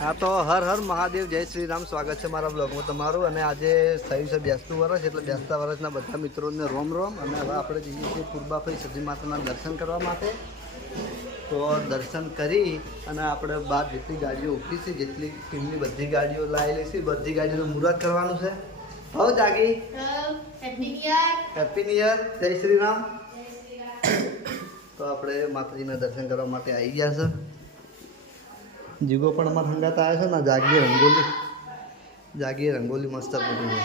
હા તો હર હર મહાદેવ જય શ્રી રામ સ્વાગત છે મારા બ્લોગમાં તમારું. અને આજે થયું છે બેસતું વર્ષ એટલે બેસતા વર્ષના બધા મિત્રોને રોમ રોમ. અને હવે આપણે જઈએ છીએ પૂર્બાભાઈ સજી માતાના દર્શન કરવા માટે. તો દર્શન કરી અને આપણે બહાર જેટલી ગાડીઓ ઉઠી છે જેટલી ટીમની બધી ગાડીઓ લાવેલી છે બધી ગાડીઓનું મુહૂર્ત કરવાનું છે. હવે જાગી. હેપી ન્યુ યર જય શ્રી રામ તો આપણે માતાજીના દર્શન કરવા માટે આવી ગયા છે. જીગો પણ અમારા હંગાત આવ્યા છે ને, જાગીએ રંગોલી. જાગીએ રંગોલી મસ્ત પૂરી છે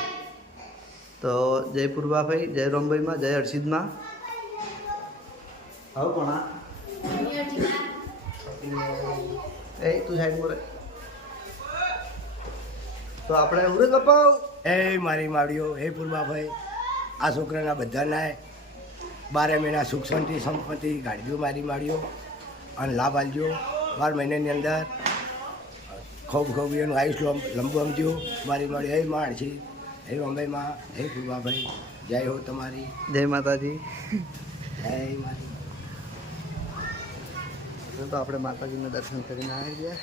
તો જય પૂર્વાભાઈ, જય રોમભાઈમાં, જય હર્ષિદમાં. આવો પણ આ? એ, તું સાઈડ બોલે તો આપણે ઉરે કપાવ. એ મારી માળીઓ હે પૂર્વાભાઈ, આ છોકરાના બધાના બારે મહિના સુખ શાંતિ, સંપત્તિ, ગાડીઓ મારી માળીઓ અને લાભ આલજો. બાર મહિનાની અંદર ખૂબ ખૂબ એનું આયુષ્ય લંબુ સમજો મારી મારી હે માણ છે. હે અંબાઈમાં હે પૂર્વાભાઈ જય હો તમારી. જય માતાજી. જય મારી તો આપણે માતાજીના દર્શન કરીને આવી ગયા.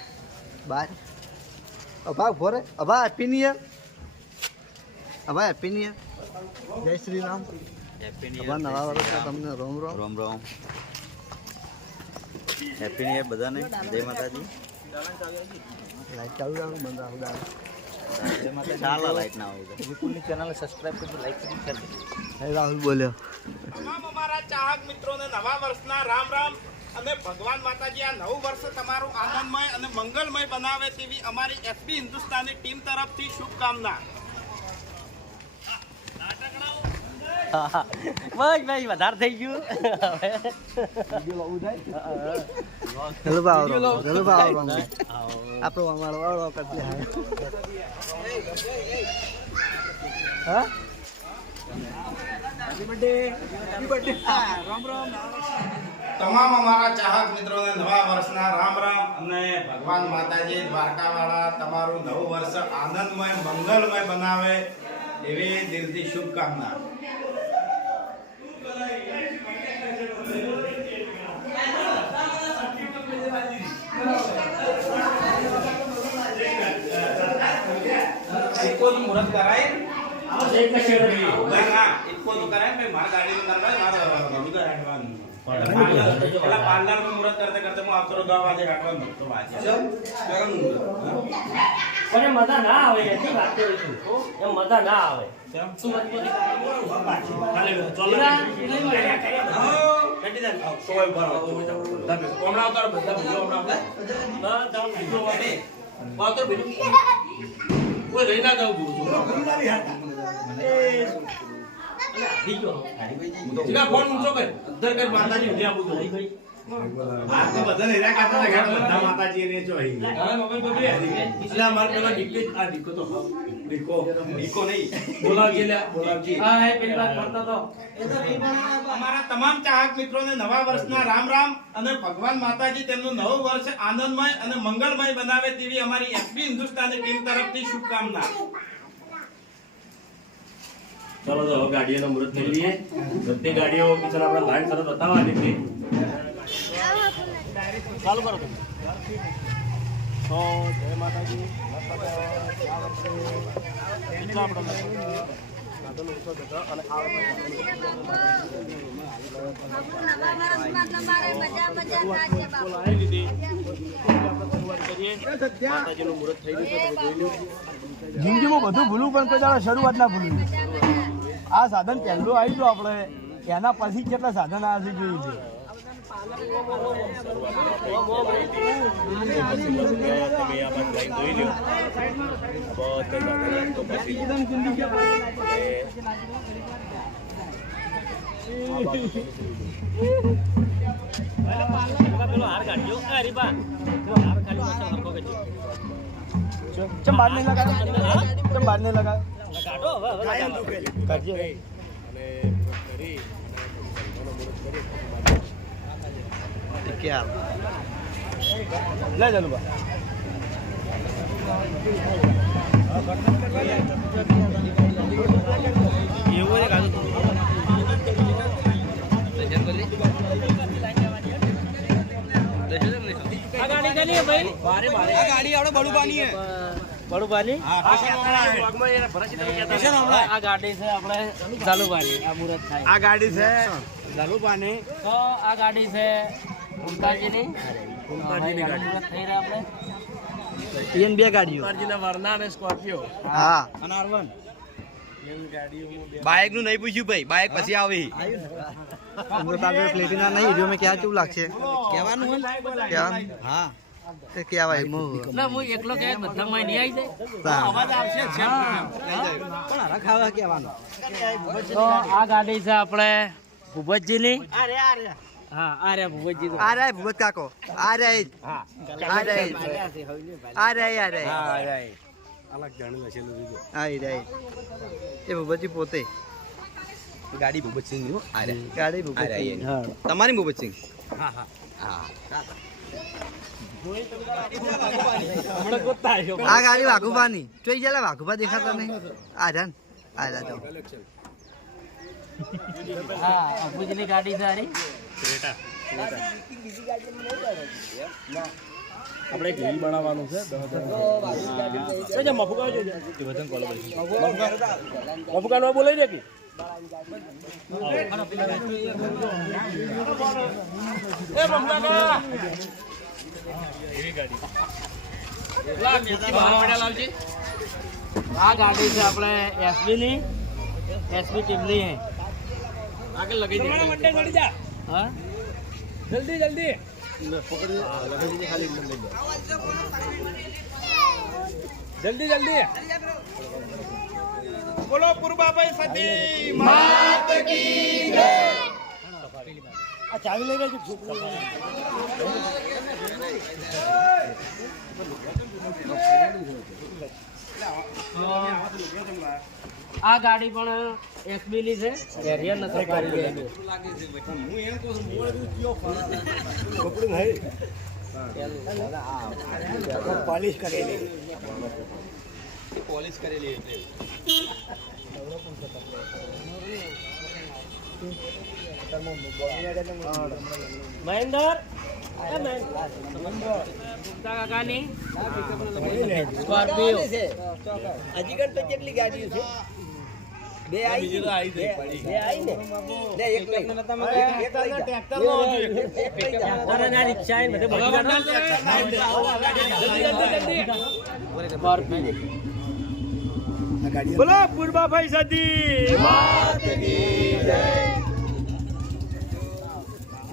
બાર. અભા ભોરે. અભા હેપી ન્યુ યર અભા હેપી ન્યુ યર જય શ્રી રામ. અભા નવા વર્ષના તમને રોમ રોમ. રોમ રોમ. હેપી ન્યુ યર બધાને. જય માતાજી. લાઈટ ચાલુ રાખો બંધ રાખો દાદા જય માતાજી. ચાલો લાઈટ ના હોય વિપુલની ચેનલ સબસ્ક્રાઇબ કરજો લાઈક કરજો શેર કરજો. હે રાહુલ બોલ્યો. તમામ અમારા ચાહક મિત્રોને નવા વર્ષના રામ રામ અને ભગવાન માતાજી આ નવું વર્ષ તમારું આનંદમય અને મંગલમય બનાવે તેવી અમારી એસપી હિન્દુસ્તાની ટીમ તરફથી શુભકામના. બસ ભાઈ વધારે થઈ ગયું. ચલો આવરો ચલો આવરો. આપણો અમારો વાળો કરતી હા? તમામ અમારા ચાહક મિત્રોને નવા વર્ષના રામ રામ અને ભગવાન માતાજી દ્વારકાવાળા તમારું નવું વર્ષ આનંદમય મંગલમય બનાવે એવી દિલથી શુભકામના ઇકોનું મુહૂર્ત કરાય ના ના ઇકોનું કરાય ભાઈ મારા ગાડીનું કરાય મારા મમ્મી તો હેડવાનું પેલા પાર્લરનું મુહૂર્ત કરતે કરતે હું આવતો દસ વાગે કાઢવાનું તો વાંચે લગન મુહૂર્ત પણ એમ મજા ના આવે એની વાત કરું છું? એમ મજા ના આવે. શું વાત કરી? ના, જાઉં છું. થઈ ગયો. ફોન ઊંચો કર અધર કર માતાજી ઉઠ્યા બધું ભાઈ, ભાઈ. માતાજી ને જો ડીકે આ દીકરો તો ડીકો ડીકો નહીં બોલાવજી લે બોલાવજી હા, એ પેલી વાત કરતો તો. અમારા તમામ ચાહક મિત્રોને નવા વર્ષના રામ રામ અને ભગવાન માતાજી તેમનું નવું વર્ષ આનંદમય અને મંગળમય બનાવે તેવી અમારી એસબી હિન્દુસ્તાની ટીમ તરફથી શુભકામના. ચાલો તો ગાડીઓનો મુહૂર્ત કરી લઈએ. બધી ગાડીઓ બિચારા આપણે લાઈન તરફ બતાવવાની હતી ચાલુ કરો. તો જિંદગીમાં બધું ભૂલું પણ કોઈ દાડો શરૂઆત ના ભૂલું આ સાધન પહેલું આવ્યું હતું આપણે. એના પછી કેટલા સાધન આવ્યા છે જોયું છે. ચમ બાર નહીં લગાવ્યો ચમ બાર નહીં લગાવ્યો કાઢો હવે. કાઢજે અને કરી ક્યાં લે ચાલુ બા. આ ગાડી કેની હે ભાઈ? આ ગાડી આપણે બળુબાની હે બળુબાની? હા આ ગાડી છે આપણે પાણી આ મુરત થાય. આ ગાડી છે. ઝાલુબાની તો આ ગાડી છે મુમતાજીની મુમતાજીની ગાડી. થઈ રહી આપણે ઈયન બે ગાડીઓ. અર્જુના વર્ના અને સ્કોર્પિયો. હા. અને આર1 બાઇકનું નહીં પૂછ્યું ભાઈ બાઇક પછી આવી. પ્લેટિના નહીં જો મેં ક્યાં કેવું લાગશે. કહેવાનું હોય કહેવાનું? હા. કહેવાય. હું ના હું એકલો કે બધામાં નહીં આવી જાય. અવાજ આવશે પણ ખાવા કહેવાનું. તો આ ગાડી છે આપણે ભૂપતજીની? હા આ રહ્યા ભૂપતજી તો. આ રે ભૂપત કાકો. આ રે ઈ જ. આ રે આ રે આ રે ઈ. અલગ જાણી લખેલું રે એ ભૂપતજી પોતે. ગાડી ભૂપતસિંહની આ ગાડી ભૂપતજી હા. તમારી ભૂપતસિંહ? હા હા. હા. આ ગાડી વાઘુબાની. જોઈ ગયા વાઘુબા દેખાતા નહીં. આ જાન આ જા જો હા અબુજીની ગાડી છે હારી. આપણે એક રીલ બનાવવાનું છે મફુકા નો. બોલાઈ કા? આ ગાડી છે આપણે એસબી ની એસબી ટીમની. હે આગળ લગાઈ દે. મંડે ગડી જા. હા? જલ્દી જલ્દી. જલ્દી જલ્દી. બોલો પૂર્વાભાઈ સતી. આ ચાવી લઈ લેજો. આ ગાડી પણ એસબી ની છે. એરિયર નથી કરી દેલી. કપડું નહીં. પોલિશ કરેલી. પોલીસ કરેલી એટલે. મહેન્દર? એ મહેન્દર. ગુપ્તા કાકાની? સ્કોર્પિયો હજી કણ તો કેટલી ગાડીઓ છે. બે આવી બે આવી ને. ને એક લઈ એક લઈ જા. ટ્રેક્ટર અને રિક્ષા એને બધે બધી ગાડી સ્કોર્પિયો આ ગાડીઓ બોલો પૂર્વાભાઈ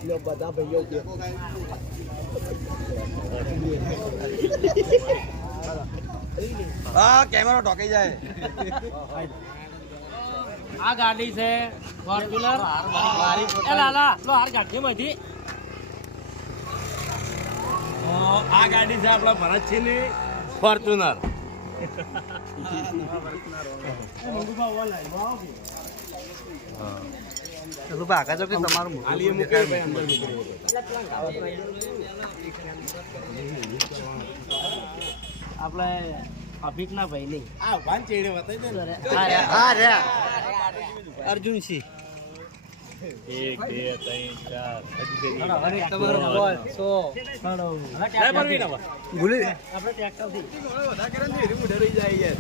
લો બધા ભાઈઓ હા કેમેરો ટોકી જાય. આ ગાડી છે ફોર્ચ્યુનર એ લાલા લો હાર ગાડી બધી. આ ગાડી છે આપણા ભરતસિંહની ફોર્ચ્યુનર તમારું મોટું આલીએ મૂકે ભાઈ આપણે ની આ વાન ચેડે બતાવી દે આ રે. અર્જુન સિંહ એક બે ત્રણ ચાર. ભૂલી. આપણે ટ્રેક્ટરથી. જાય યાર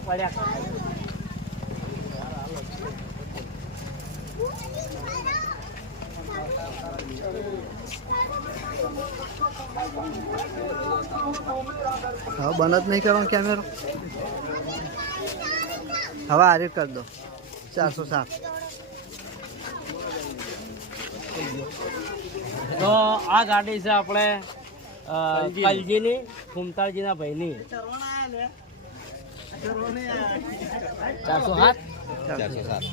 પડ્યા હવે બંધ જ નહીં કરવાનો કેમેરો હવે આ રીત કરી દો ચારસો સાત તો આ ગાડી છે આપણે અ, કલજીની ફૂમતાળજીના ભાઈની ચારસો સાત ચારસો સાત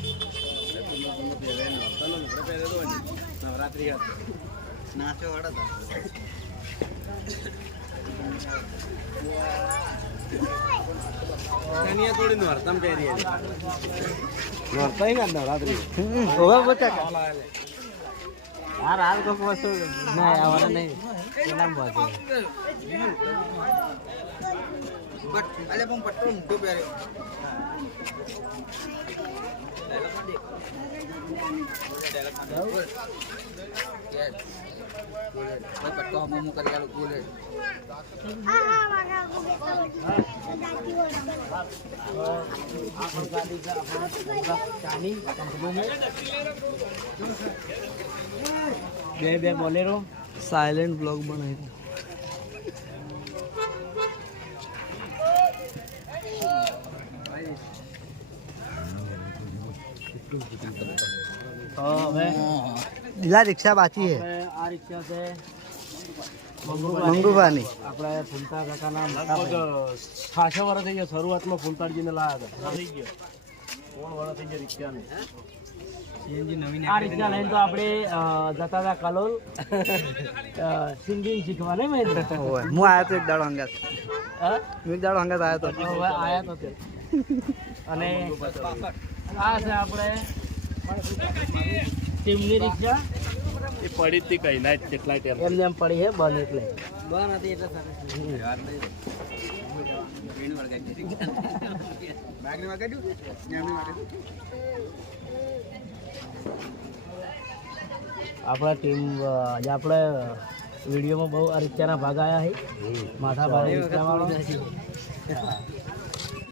કન્યા થોડી નોરતમ પહેરી નોરતાઈ ના નવરાત્રી હવે બચા. હાર હાલ કોક વસ્તુ. ના આવવાના નહીં. કેટલા પહોંચે બે બે બોલેરો. સાયલેન્ટ બ્લોગ બનાવી. તો હવે રિક્ષા બાકી છે. આ રિક્ષા છે મંગુભાની આપણે ફૂમતા કાકાના ખાસા વર્ષ થઈ ગયા શરૂઆતમાં ફૂલતાડજીને લાવ્યા હતા. થઈ ગયો. કોણ વર્ષ થઈ ગયા રિક્ષાને. આ રિક્ષા લઈને તો આપણે જતા હતા કલોલ. સિંગિંગ શીખવા હું આવ્યો તો એક દાડો અંગાત. હા? હું એક દાડો અંગાત આવ્યો તો. હવે તો. અને આ છે આપણે ટીમની રિક્ષા એ પડી હતી કઈ ના કેટલા ટાઈમ એમને એમ પડી છે બંધ એટલે. આપણા ટીમ આજે આપણે વિડીયોમાં બહુ આ રિક્ષાના ભાગ આવ્યા છે માથા ભારે રિક્ષાવાળો